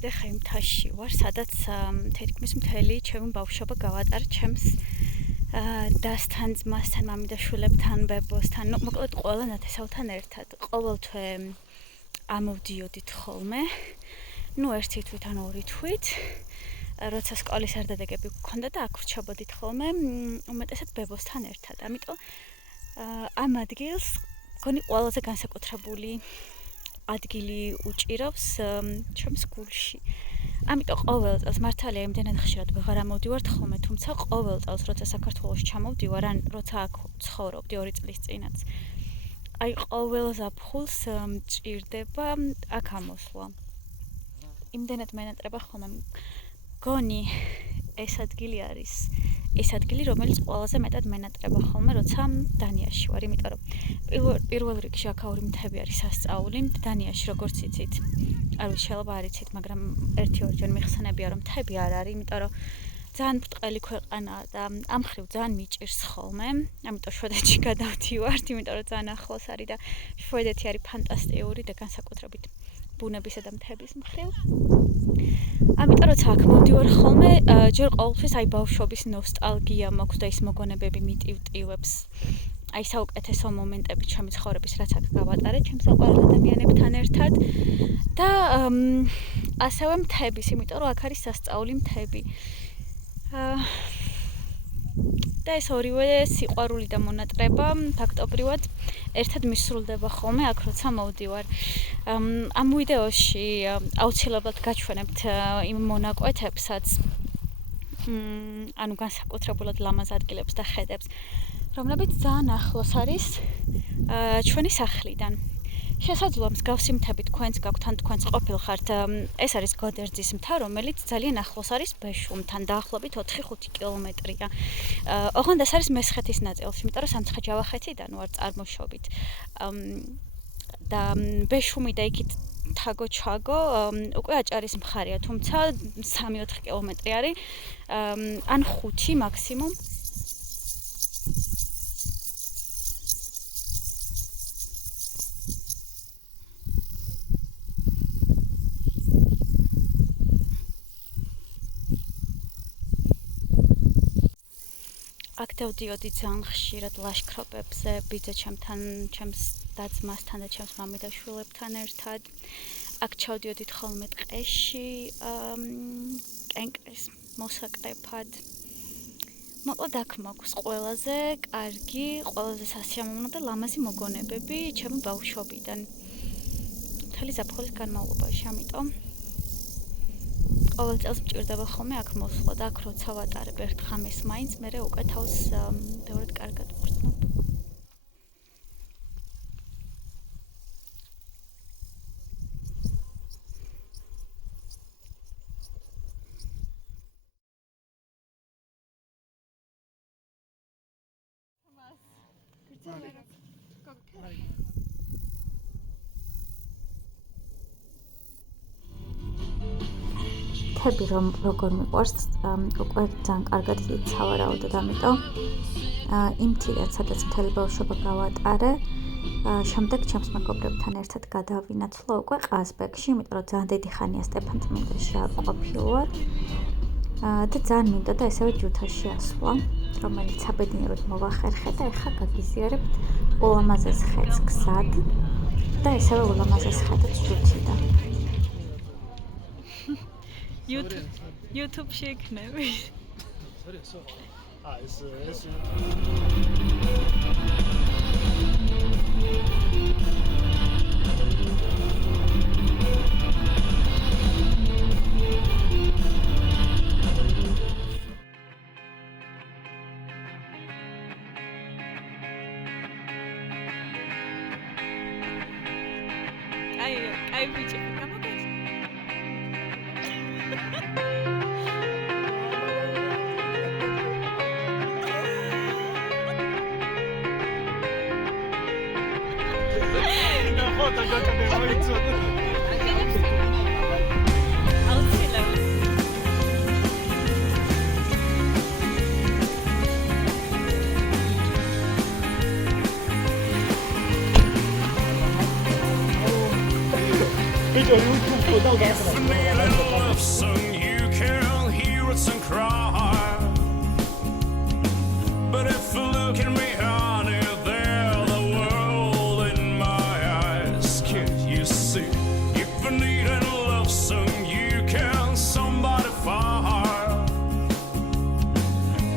მოვედი ხე მთაში ვარ, სადაც თითქმის მთელი ჩემი ბავშვობა გავატარე ჩემს დასთან, ძმასთან, მამიდაშვილებთან, ბებოსთან, მოკლედ ყველა ნათესავთან ერთად. ყოველთვე ამოვდიოდით ხოლმე. ერთი თვით ან ორი თვით. როცა სკოლის არდადეგები გქონდა და აქ ვრჩებოდით ხოლმე, უმეტესად ბებოსთან ერთად. ამიტომ ამ ადგილს მგონი ყველაზე განსაკუთრებული ადგილი უჭირავს ჩემს გულში. ამიტომ ყოველ წელს მართალია იმდენად ხშირად ვეღარ ამოვდივართ ხოლმე, თუმცა ყოველ წელს როცა საქართველოში ჩამოვდივარ, ან როცა აქ ცხოვრობდი 2 წლის წინაც, აი ყოველ ზაფხულს მჭირდება აქ ამოსვლა. იმდენად მენატრება ხოლმე მგონი ეს ადგილი არის ეს ადგილი, რომელიც ყველაზე მეტად მენატრება ხოლმე, როცა დანიაში ვარ, იმიტომ რომ პირველ რიგში აქაური მთები არის სასწაული. დანიაში როგორც იცით, არ ვიცი, შეიძლება არ იცით, მაგრამ 1-2 მიხსენებია, რომ მთები არ არის, იმიტომ რომ ძალიან ბრტყელი ქვეყანაა და ამ ხრივ ძალიან მიჭირს ხოლმე. ამიტომ შვედეთში გადავდივართ, იმიტომ რომ ძალიან ახლოს არის და შვედეთი არის ფანტასტიკური და განსაკუთრებით ბუნებისა და მთების მხრივ. ამიტომ როცა აქ მოვდივარ ხოლმე, ჯერ ყოველთვის აი ბავშვობის ნოსტალგია მაქვს და ის მოგონებები მიტივტივებს. აი საუკეთესო მომენტები ჩემი ცხოვრების, რაც აქ გავატარე ჩემს საყვარელ ადამიანებთან ერთად და ასევე მთების, იმიტომ რომ აქ არის სასწაული მთები. და ეს ორივე სიყვარული და მონატრება ფაქტობრივად ერთად მისრულდება ხოლმე აქ როცა მოვდივარ. ამ ვიდეოში აუცილებლად გაჩვენებთ იმ მონაკვეთებსაც, ანუ განსაკუთრებულად ლამაზ ადგილებს და ხედებს, რომლებიც ძალიან ახლოს არის ჩვენი სახლიდან. შესაძლოა მსგავსი მთები თქვენც გაქვთ, ან თქვენც ყოფილხართ. ეს არის გოდერძის მთა, რომელიც ძალიან ახლოს არის ბეშუმთან, დაახლოებით 4-5 კილომეტრია. ოღონდ ეს არის მესხეთის ნაწილში, იმიტომ რომ სამცხე-ჯავახეთიდან ვარ წარმოშობით. და ბეშუმი და იქით თაგო-ჩაგო უკვე აჭარის მხარეა, თუმცა 3-4 კილომეტრი არის, ან 5 მაქსიმუმ. აქ დავდიოდი ძალიან ხშირად ლაშქრობებზე, ბიძაჩემთან, ჩემს და-ძმასთან და ჩემს მამიდაშვილებთან ერთად. აქ ჩავდიოდით ხოლმე ტყეში, კენკრის მოსაკრეფად. მოკლედ აქ მაქვს ყველაზე კარგი, ყველაზე სასიამოვნო და ლამაზი მოგონებები ჩემი ბავშვობიდან. მთელი ზაფხულის განმავლობაში, ამიტომ ყოველ წელს მჭირდება ხოლმე აქ მოსვლა და აქ როცა ვატარებ ერთ ღამეს მაინც, მერე უკვე თავს ბევრად კარგად ვგრძნობ. მთები რომ როგორ მიყვარს, უკვე ძალიან კარგად იცავარაუდოდ, ამიტომ იმ თილად, სადაც მთელი ბავშვობა გავატარე, შემდეგ ჩემს მეგობრებთან ერთად გადავინაცვლა უკვე ყაზბეგში, იმიტომ რომ ძალიან დიდი ხანია სტეფანწმინდაში არ ყოფილვარ და ძალიან მინდა და ესევე ჯუთაში ასვლა, რომელიც საბედნიეროდ მოვახერხე და ეხლა გაგიზიარებთ ულამაზეს ხედს გზად და ესევე ულამაზეს ხედს ჯუთიდან. YouTube-ში იქნები. აი ბიჭი, გამოგეც. Foto gata de hoycu. Video YouTube 到达什么？ hearts and cry. But if you look at me, honey, there's the world in my eyes. Can't you see? If you need a love song, you can somebody find.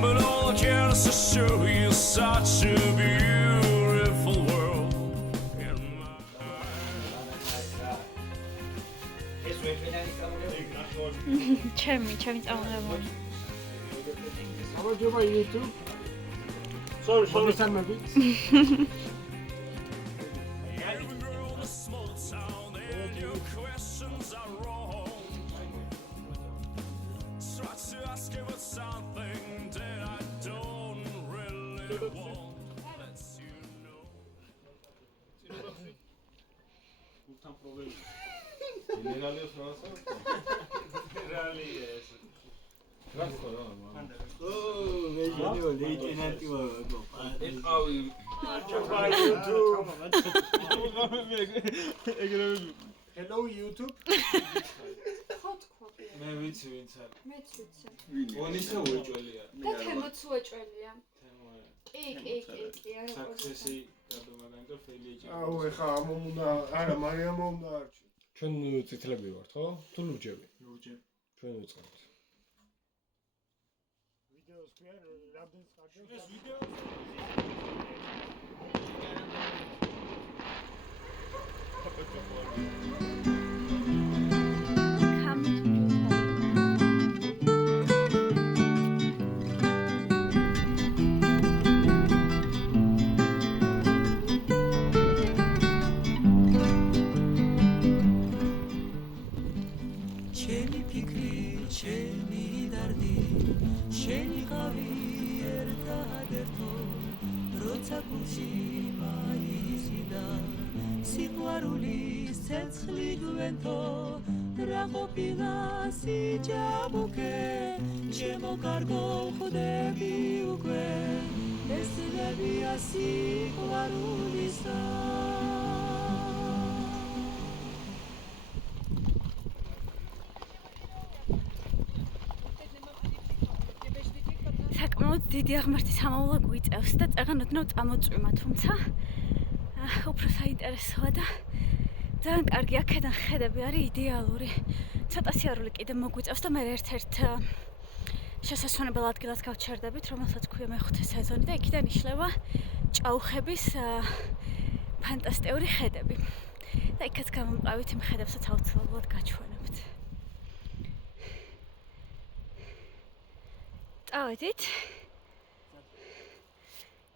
But all I can is to show you such a beautiful world in my ჩემი წამოღებული. How YouTube? Sorry. small town and your questions are wrong. Try to ask you about something that I don't really want. Let's you know. Hello YouTube. მე ვიცი ვინც არის. მეც ვიცი. ონისა უეჭველია. და თემოც უეჭველია. კი. არა. საქსესი გადავაგან და ფეილი ეჭვია. აუ ეხა ამომ უნდა არა მარიამო უნდა არჩი. ჩვენ წითლები ვართ ხო? თუ ლურჯები? ლურჯები. ჩვენ ვიწყებთ. ვიდეოს კი არა რამდენს კარგავს? ეს ვიდეო ჩემი ფიქრი, ჩემი დარდი, შენი ყავი ერთადერთო, როცა გულში მაიზიდა, სიყვარულის ცეცხლი გვენთო, რა ყოფილა სიჯაბუკე, ჩემო კარგო ხვდები უკვე, ეს ლებია სიყვარულისა. საკმაოდ დიდი აღმართის ამოვლა გვიწევს და წაღან ოდნავ წამოწვიმა, თუმცა უფრო საინტერესოა და ძალიან კარგი აქედან ხედები არის იდეალური. ცოტა სიარული კიდე მოგვიწევს და მე ერთ-ერთ შესასვენებელ ადგილას გავჩერდებით, რომელსაც ქვია მეხუთე სეზონი და იქიდან იშლება ჭაუხების ფანტასტიკური ხედები. და იქაც გამომყავით იმ ხედებსაც აუცილებლად გაჩვენებთ.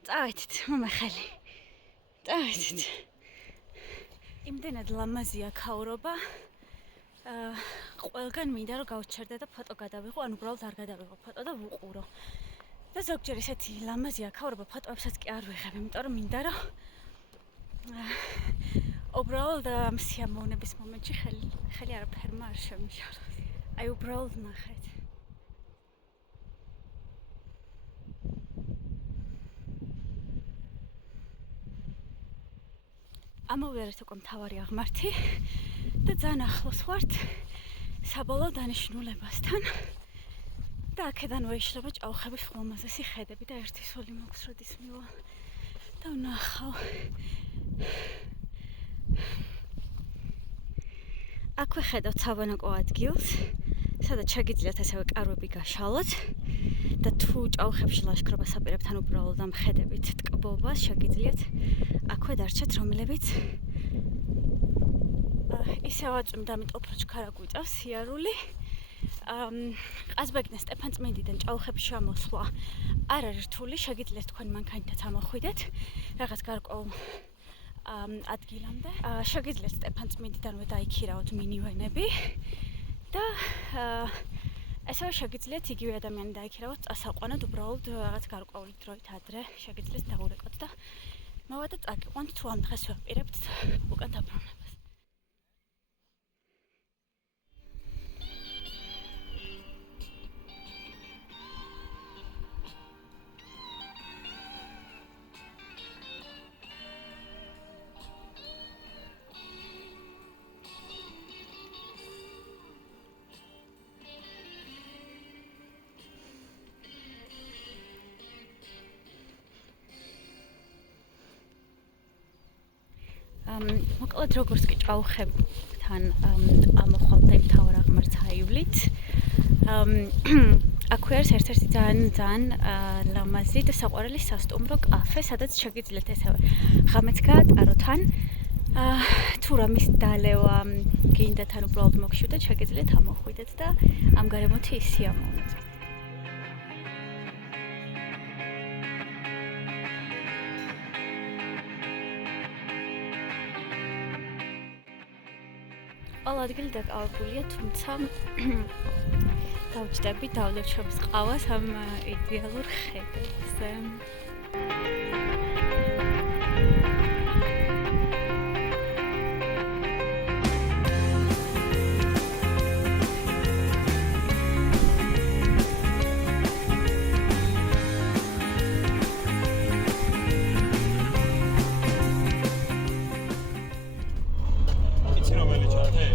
წავედით, მომახალი. წავედით. იმდენად ლამაზია ქაურობა. ყველგან მინდა რომ გავჩერდე და ფოტო გადავიღო, ან უბრალოდ არ გადავიღო ფოტო და ვუყურო. და ზოგჯერ ესეთი ლამაზია ქაურობა, ფოტოებსაც კი არ ვიღებ, იმიტომ რომ მინდა რომ უბრალოდ ამ სიამოვნების მომენტში ხელი არაფერმა არ შემიშალოს. აი უბრალოდ ნახეთ. ამოვიარეთ უკვე მთავარი აღმართი და ძალიან ახლოს ვართ საბოლოო დანიშნულებასთან და აქედან ვეიშლება ჭაუხების ხმამაზესი ხედები და ერთი სული მაქვს როდის მივა და ვნახავ. აქვე ხედავთ საბანაკო ადგილს, სადაც შეგიძლიათ ასევე კარვები გაშალოთ და თუ ჭაუხებში ლაშქრობას აპირებთ, ან უბრალოდ ამ ხედებით ტკბობას შეგიძლიათ აქვე დარჩეთ, რომლებიც ისევ აწვიმ და ამიტომ უფრო ჩქარა გვიწევს სიარული. ყაზბეგიდან სტეფანწმინდიდან ჭაუხებში ჩამოსვლა არ არის რთული, შეგიძლიათ თქვენ მანქანითაც ამოხვიდეთ რაღაც გარკვეულ ადგილამდე. შეგიძლიათ სტეფანწმინდიდანვე დაიქირავოთ მინივენები და ასევე შეგიძლიათ იგივე ადამიანი დაიქირავოთ წასაყვანად, უბრალოდ რაღაც გარკვეული დროით ადრე შეგიძლიათ დაურეკოთ და მოვა და წაგიყვანთ, თუ ამ დღეს ვაპირებთ უკან დაბრუნებას. მოკლედ როგორც კი ჭაუხებთან ამოხვალ და იმთავარ აღმართა ივლით. აქვე არის ერთ-ერთი ძალიან ლამაზი და საყვარელი სასტუმრო კაფე, სადაც შეგიძლიათ ესევე ღამეც გაატაროთ ან თუ რამის დალევა გინდათ ან უბრალოდ მოგშვიდეთ, შეგიძლიათ ამოხვიდეთ და ამ გარემოთი ისიამოვნოთ. ყველა ადგილი დაკავებულია, თუმცა დავჯდები დავლევ ჩემს ყავას ამ იდეალურ ხედებზე. იცი რომელი ჩათე?